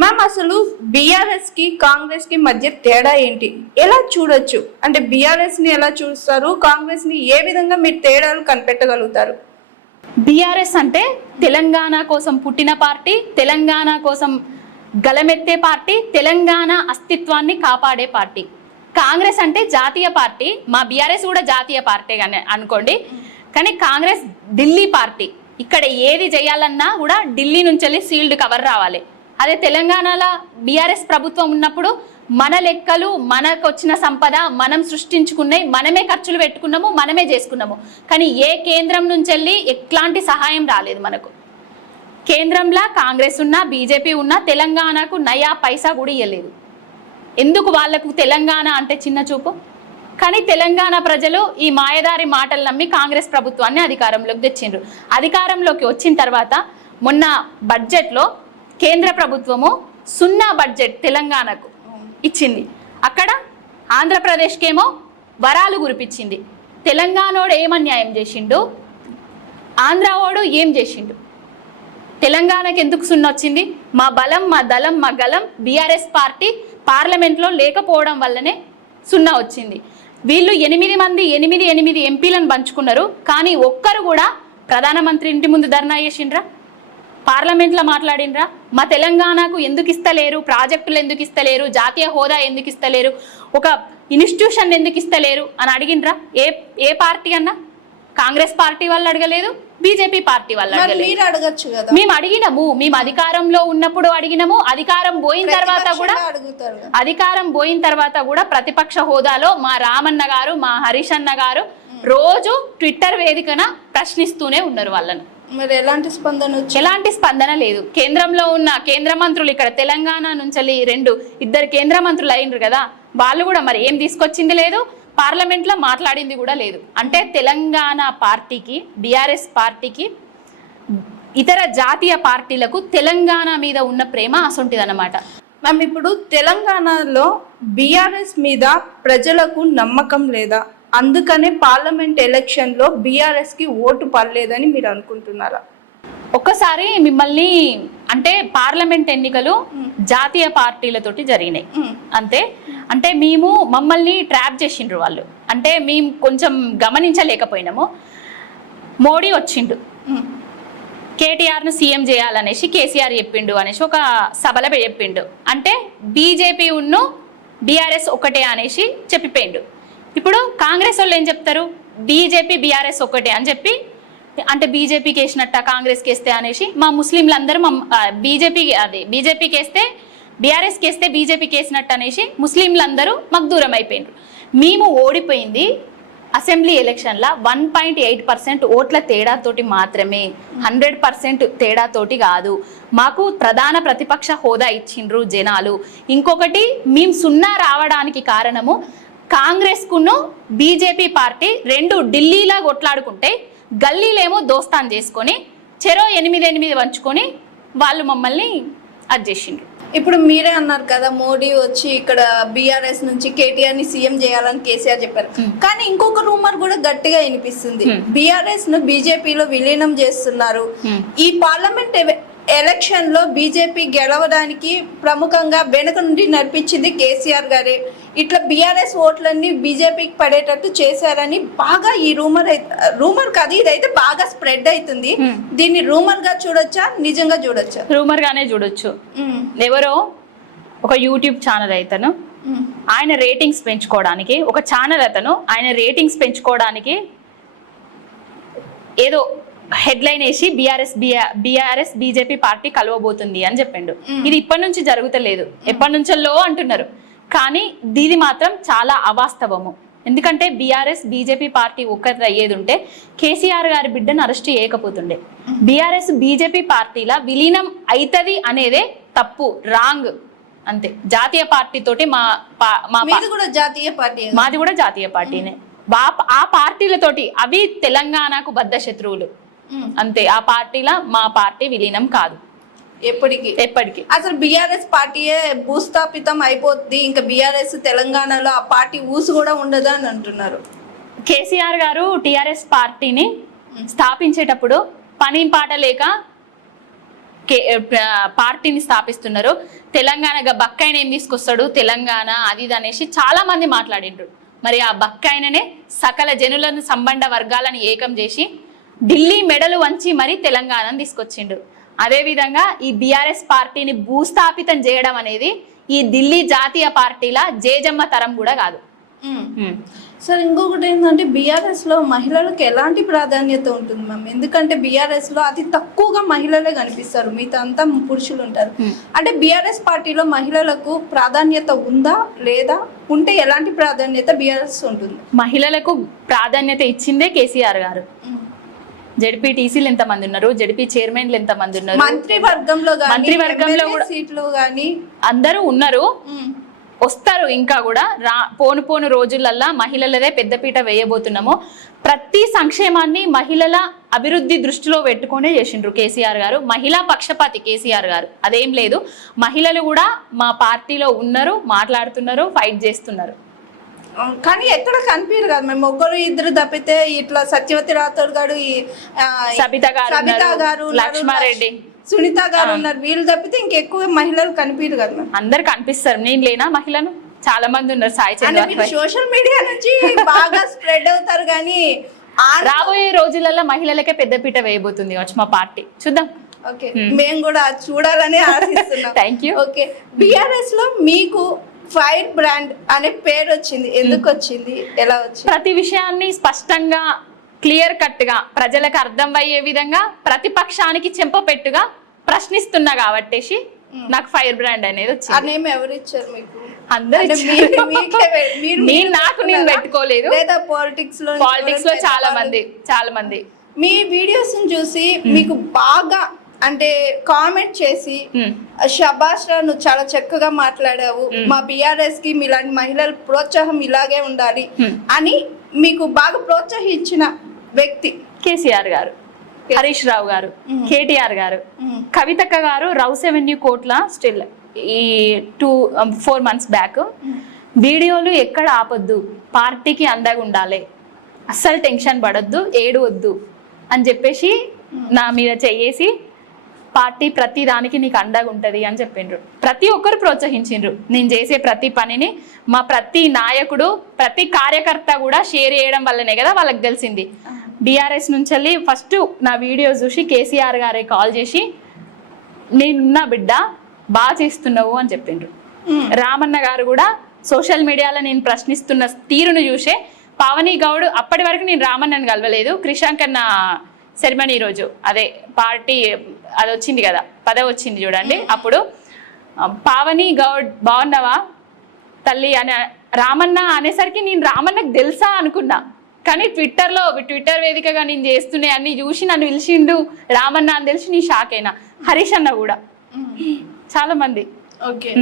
Ma'am అసలు BRS కి కాంగ్రెస్ కి మధ్య తేడా ఏంటి, ఎలా చూడొచ్చు? అంటే బీఆర్ఎస్ ని ఎలా చూస్తారు, కాంగ్రెస్ ని ఏ విధంగా మీరు తేడాలు కనిపెట్టగలుగుతారు? బీఆర్ఎస్ అంటే తెలంగాణ కోసం పుట్టిన పార్టీ, తెలంగాణ కోసం గలమెత్తే పార్టీ, తెలంగాణ అస్తిత్వాన్ని కాపాడే పార్టీ. కాంగ్రెస్ అంటే జాతీయ పార్టీ. మా బీఆర్ఎస్ కూడా జాతీయ పార్టీ కానీ అనుకోండి, కానీ కాంగ్రెస్ ఢిల్లీ పార్టీ. ఇక్కడ ఏది చేయాలన్నా కూడా ఢిల్లీ నుంచి వెళ్ళి సీల్డ్ కవర్ రావాలి. అదే తెలంగాణలో బీఆర్ఎస్ ప్రభుత్వం ఉన్నప్పుడు మన లెక్కలు, మనకు వచ్చిన సంపద మనం సృష్టించుకున్నాయి, మనమే ఖర్చులు పెట్టుకున్నాము, మనమే చేసుకున్నాము. కానీ ఏ కేంద్రం నుంచి వెళ్ళి ఎట్లాంటి సహాయం రాలేదు మనకు. కేంద్రంలో కాంగ్రెస్ ఉన్నా, బీజేపీ ఉన్నా తెలంగాణకు నయా పైసా కూడా ఇవ్వలేదు. ఎందుకు వాళ్లకు తెలంగాణ అంటే చిన్న చూపు? కానీ తెలంగాణ ప్రజలు ఈ మాయదారి మాటలు నమ్మి కాంగ్రెస్ ప్రభుత్వాన్ని అధికారంలోకి తెచ్చిండ్రు. అధికారంలోకి వచ్చిన తర్వాత మొన్న బడ్జెట్లో కేంద్ర ప్రభుత్వము 0 బడ్జెట్ తెలంగాణకు ఇచ్చింది. అక్కడ ఆంధ్రప్రదేశ్కేమో వరాలు కురిపించింది. తెలంగాణోడు ఏమన్యాయం చేసిండు, ఆంధ్రావాడు ఏం చేసిండు? తెలంగాణకి ఎందుకు 0 వచ్చింది? మా బలం, మా దళం, మా గలం బీఆర్ఎస్ పార్టీ పార్లమెంట్లో లేకపోవడం వల్లనే 0 వచ్చింది. వీళ్ళు 8 మంది 8 ఎంపీలను పంచుకున్నారు. కానీ ఒక్కరు కూడా ప్రధానమంత్రి ఇంటి ముందు ధర్నా చేసిండ్రా, పార్లమెంట్లో మాట్లాడినరా? మా తెలంగాణకు ఎందుకు ఇస్తలేరు, ప్రాజెక్టులు ఎందుకు ఇస్తలేరు, జాతీయ హోదా ఎందుకు ఇస్తలేరు, ఒక ఇన్స్టిట్యూషన్ ఎందుకు ఇస్తలేరు అని అడిగినరా? ఏ పార్టీ అన్నా? కాంగ్రెస్ పార్టీ వాళ్ళు అడగలేదు, బీజేపీ పార్టీ వాళ్ళు అడగలేదు. మేము అడిగినాము, మేము అధికారంలో ఉన్నప్పుడు అడిగినాము. అధికారం పోయిన తర్వాత కూడా ప్రతిపక్ష హోదాలో మా రామన్న గారు, మా హరీష్ అన్న గారు రోజు ట్విట్టర్ వేదికన ప్రశ్నిస్తూనే ఉన్నారు వాళ్ళను. మరి ఎలాంటి స్పందన లేదు. కేంద్రంలో ఉన్న కేంద్ర మంత్రులు ఇక్కడ తెలంగాణ నుంచి 2 కేంద్ర మంత్రులు అయినరు కదా, వాళ్ళు కూడా మరి ఏం తీసుకొచ్చింది లేదు, పార్లమెంట్లో మాట్లాడింది కూడా లేదు. అంటే తెలంగాణ పార్టీకి, బీఆర్ఎస్ పార్టీకి ఇతర జాతీయ పార్టీలకు తెలంగాణ మీద ఉన్న ప్రేమ అసొంటిదన్నమాట. మ్యామ్ ఇప్పుడు తెలంగాణలో బీఆర్ఎస్ మీద ప్రజలకు నమ్మకం లేదా, అందుకనే పార్లమెంట్ ఎలక్షన్లో బీఆర్ఎస్కి ఓటు పడలేదని మీరు అనుకుంటున్నారా? ఒక్కసారి మిమ్మల్ని అంటే పార్లమెంట్ ఎన్నికలు జాతీయ పార్టీలతోటి జరిగినాయి అంతే. అంటే మమ్మల్ని ట్రాప్ చేసిండ్రు వాళ్ళు. అంటే మేము కొంచెం గమనించలేకపోయినాము. మోడీ వచ్చిండు, కేటీఆర్ను సీఎం చేయాలనేసి కేసీఆర్ చెప్పిండు అనేసి ఒక సభలో చెప్పిండు. అంటే బీజేపీ ఉన్ను బీఆర్ఎస్ ఒకటే అనేసి చెప్పిపోయిండు. ఇప్పుడు కాంగ్రెస్ వాళ్ళు ఏం చెప్తారు, బీజేపీ బీఆర్ఎస్ ఒకటే అని చెప్పి, అంటే బీజేపీకి వేసినట్ట కాంగ్రెస్కి వేస్తే అనేసి మా ముస్లింలందరూ బీజేపీకి వేస్తే బీఆర్ఎస్కి వేస్తే బీజేపీకి వేసినట్టు అనేసి ముస్లింలందరూ మాకు దూరం అయిపోయినారు. మేము ఓడిపోయింది అసెంబ్లీ ఎలక్షన్ల 1.8% ఓట్ల తేడాతోటి మాత్రమే, 100% తేడాతోటి కాదు. మాకు ప్రధాన ప్రతిపక్ష హోదా ఇచ్చిండ్రు జనాలు. ఇంకొకటి, మేము 0 రావడానికి కారణము కాంగ్రెస్కును బీజేపీ పార్టీ 2 ఢిల్లీలా కొట్లాడుకుంటే గల్లీలేమో దోస్తాన్ చేసుకొని చెరో 8 పంచుకొని వాళ్ళు మమ్మల్ని అడ్జేసిండ్రు. ఇప్పుడు మీరే అన్నారు కదా, మోడీ వచ్చి ఇక్కడ బీఆర్ఎస్ నుంచి కేటీఆర్ ని సీఎం చేయాలని కేసీఆర్ చెప్పారు. కానీ ఇంకొక రూమర్ కూడా గట్టిగా వినిపిస్తుంది, బీఆర్ఎస్ ను బీజేపీలో విలీనం చేస్తున్నారు. ఈ పార్లమెంట్ ఎలక్షన్ లో బీజేపీ గెలవడానికి ప్రముఖంగా వెనుక నుండి నడిపించింది కేసీఆర్ గారే. ఇట్లా బీఆర్ఎస్ ఓట్లన్నీ బీజేపీకి పడేటట్టు చేశారని బాగా ఈ రూమర్ కాదు, ఇదైతే బాగా స్ప్రెడ్ అవుతుంది. దీన్ని రూమర్ గా చూడొచ్చా, నిజంగా చూడొచ్చా? రూమర్ గానే చూడొచ్చు. ఎవరో ఒక యూట్యూబ్ ఛానల్ అయితను ఆయన రేటింగ్స్ పెంచుకోవడానికి, ఒక ఛానల్ అతను ఆయన రేటింగ్స్ పెంచుకోవడానికి ఏదో హెడ్లైన్ వేసి బీఆర్ఎస్ బీజేపీ పార్టీ కలవబోతుంది అని చెప్పిండు. ఇది ఇప్పటి నుంచి జరుగుతలేదు, ఎప్పటి నుంచో అంటున్నారు. కానీ దీది మాత్రం చాలా అవాస్తవము. ఎందుకంటే బీఆర్ఎస్ బీజేపీ పార్టీ ఒక్కటి అయ్యేది ఉంటే కేసీఆర్ గారి బిడ్డను అరెస్ట్ చేయకపోతుండే. బీఆర్ఎస్ బీజేపీ పార్టీల విలీనం అవుతుంది అనేదే తప్పు, రాంగ్ అంతే. జాతీయ పార్టీ తోటి మాది కూడా జాతీయ పార్టీనే. ఆ పార్టీలతోటి అవి తెలంగాణకు బద్ధ శత్రువులు అంతే. ఆ పార్టీల మా పార్టీ విలీనం కాదు ఎప్పటికీ. అసలు బీఆర్ఎస్ పార్టీయే భూస్థాపితం అయిపోద్ది, ఇంకా బీఆర్ఎస్ తెలంగాణలో ఆ పార్టీ ఊసు కూడా ఉండదు అని అంటున్నారు. కేసీఆర్ గారు టీఆర్ఎస్ పార్టీని స్థాపించేటప్పుడు పని పాట లేక పార్టీని స్థాపిస్తున్నారు. తెలంగాణ బక్కాయన ఏం తీసుకొస్తాడు తెలంగాణ అది ఇది అనేసి చాలా మంది మాట్లాడిండ్రు. మరి ఆ బక్కాయననే సకల జనులను సంబంధ వర్గాలను ఏకం చేసి ఢిల్లీ మెడలు వంచి మరి తెలంగాణను తీసుకొచ్చిండు. అదేవిధంగా ఈ బీఆర్ఎస్ పార్టీని భూస్థాపితం చేయడం అనేది ఈ ఢిల్లీ జాతీయ పార్టీల జేజమ్మ తరం కూడా కాదు. సార్ ఇంకొకటి ఏంటంటే బీఆర్ఎస్ లో మహిళలకు ఎలాంటి ప్రాధాన్యత ఉంటుంది మ్యామ్? ఎందుకంటే బీఆర్ఎస్ లో అతి తక్కువగా మహిళలే కనిపిస్తారు, మిగతా అంతా పురుషులు ఉంటారు. అంటే బీఆర్ఎస్ పార్టీలో మహిళలకు ప్రాధాన్యత ఉందా లేదా, ఉంటే ఎలాంటి ప్రాధాన్యత బీఆర్ఎస్ ఉంటుంది? మహిళలకు ప్రాధాన్యత ఇచ్చిందే కేసీఆర్ గారు. జెడ్పీటీసీలు ఎంతమంది ఉన్నారు, జెడ్పీ చైర్మన్లు ఎంతమంది ఉన్నారు, మంత్రివర్గంలో కూడా సీట్లు గానీ అందరూ ఉన్నారు, వస్తారు. ఇంకా కూడా పోను రోజులల్లా మహిళలదే పెద్దపీట వేయబోతున్నాము. ప్రతి సంక్షేమాన్ని మహిళల అభివృద్ధి దృష్టిలో పెట్టుకునే చేసిండ్రు కేసీఆర్ గారు. మహిళా పక్షపాతి కేసీఆర్ గారు. అదేం లేదు, మహిళలు కూడా మా పార్టీలో ఉన్నారు, మాట్లాడుతున్నారు, ఫైట్ చేస్తున్నారు. కానీ ఎక్కడ కనిపించరు కదా మేము, ఒకరు ఇద్దరు తప్పితే ఇట్లా సత్యవతి రాథోడ్ గారు, సబిత గారు, లక్ష్మారెడ్డి, సునీత గారు ఉన్నారు. వీళ్ళు తప్పితే ఇంకెక్కువ మహిళలు కనిపించరు కదా మేము. అందరు కనిపిస్తారు, నేను లేనా మహిళను? చాలా మంది ఉన్నారు. సాయి చంద్ర సోషల్ మీడియా నుంచి బాగా స్ప్రెడ్ అవుతారు. కానీ రాబోయే రోజులలో మహిళలకే పెద్దపీట వేయబోతుంది వచ్చి మా పార్టీ, చూద్దాం. ఓకే, మేము కూడా చూడాలని ఆశిస్తున్నాం. Thank you. ఓకే, బీఆర్ఎస్ లో మీకు ఫైర్ బ్రాండ్ అనే పేరు వచ్చింది, ఎందుకు వచ్చింది, ఎలా వచ్చింది? ప్రతి విషయాన్ని స్పష్టంగా క్లియర్ కట్ గా ప్రజలకు అర్థం అయ్యే విధంగా ప్రతిపక్షానికి చెంపపెట్టుగా ప్రశ్నిస్తున్నా కాబట్టేసి నాకు ఫైర్ బ్రాండ్ అనేది వచ్చింది. ఆ నేమ్ ఎవరు ఇచ్చారు మీకు? అందరూ నేను పెట్టుకోలేదు. లేదా పాలిటిక్స్ లో చాలా మంది మీ వీడియోస్ చూసి మీకు బాగా అంటే కామెంట్ చేసి షబాష్ రా, నువ్వు చాలా చక్కగా మాట్లాడావు, మా బీఆర్ఎస్ కి మీలాంటి మహిళల ప్రోత్సాహం ఇలాగే ఉండాలి అని మీకు బాగా ప్రోత్సహించిన వ్యక్తి కేసీఆర్ గారు, హరీష్ రావు గారు, కేటీఆర్ గారు, కవితక్క గారు రౌస్ అవెన్యూ కోట్ల స్టిల్ ఈ 4 months బ్యాక్ వీడియోలు ఎక్కడ ఆపొద్దు, పార్టీకి అండగా ఉండాలి, అస్సలు టెన్షన్ పడొద్దు, ఏడవద్దు అని చెప్పేసి నా మీద చెయ్యేసి పార్టీ ప్రతి దానికి నీకు అండగా ఉంటుంది అని చెప్పిండ్రు. ప్రతి ఒక్కరు ప్రోత్సహించిండ్రు. నేను చేసే ప్రతి పనిని మా ప్రతి నాయకుడు, ప్రతి కార్యకర్త కూడా షేర్ చేయడం వల్లనే కదా వాళ్ళకి తెలిసింది. బీఆర్ఎస్ నుంచి వెళ్ళి ఫస్ట్ నా వీడియో చూసి కేసీఆర్ గారే కాల్ చేసి నేనున్నా బిడ్డ బాగా చేస్తున్నావు అని చెప్పిండ్రు. రామన్న గారు కూడా సోషల్ మీడియాలో నేను ప్రశ్నిస్తున్న తీరును చూసే పావని గౌడ్, అప్పటి వరకు నేను రామన్నను కలవలేదు, క్రిషాంకన్న సెరమనీ రోజు అదే పార్టీ అది వచ్చింది కదా, పదవి వచ్చింది చూడండి, అప్పుడు పావని గౌడ్ బాగున్నావా తల్లి అని రామన్న అనేసరికి నేను రామన్నకు తెలుసా అనుకున్నా. కానీ ట్విట్టర్ వేదికగా నేను చేస్తూనే అన్ని చూసి నన్ను పిలిచిండు రామన్న అని తెలిసి నీ షాక్ అయినా. హరీష్ అన్న కూడా చాలా మంది. ఓకే.